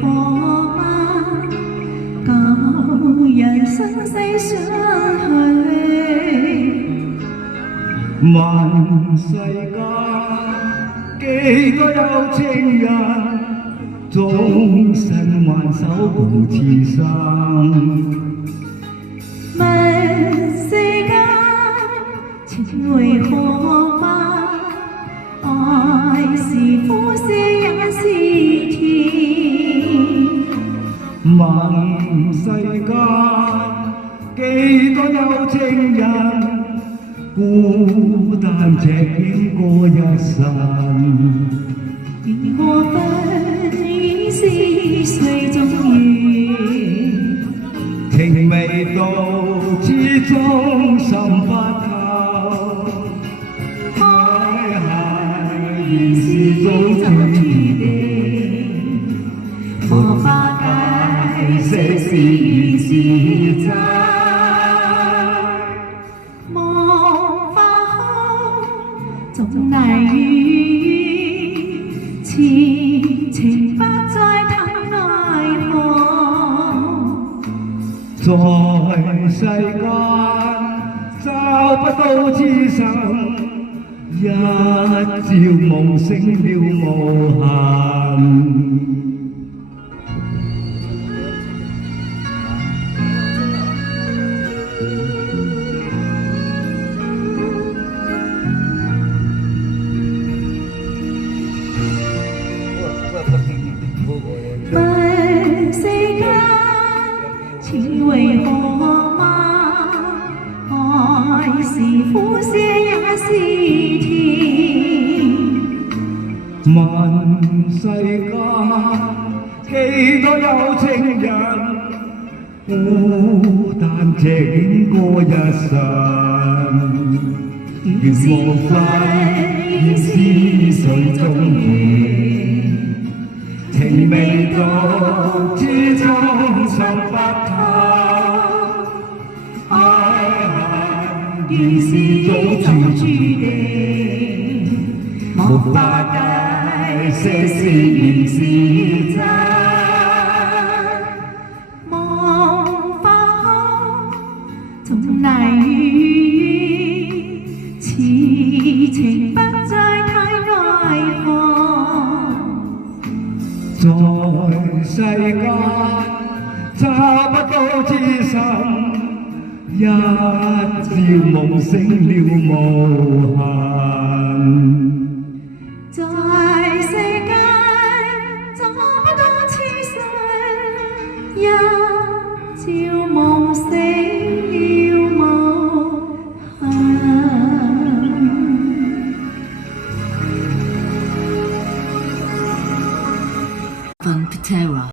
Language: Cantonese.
何嗎？舊人生死相許，問世間幾多有情人，終身挽手共此生。問世間情為何嗎？愛是苦澀也是甜。問世間幾多有情人，孤單赤戀過一生。與我分已是水中月，情未到，始終心不透。愛恨已是早注定，無法解釋是緣是真。夢化空，總難遇，痴情不再體內放。在世間找不到知心，一朝夢醒了無限。問世間情為何嗎？愛是苦澀也是甜。問世間幾多有情人，孤單赤戀過一生。願無分已是水中月，情未到，始終心不透。愛恨已是早注定，無法解釋是緣是真。夢化空，總難遇，痴情不再體內放。在世間找不到知心，一朝夢醒了無限。在世間找不到痴心，一朝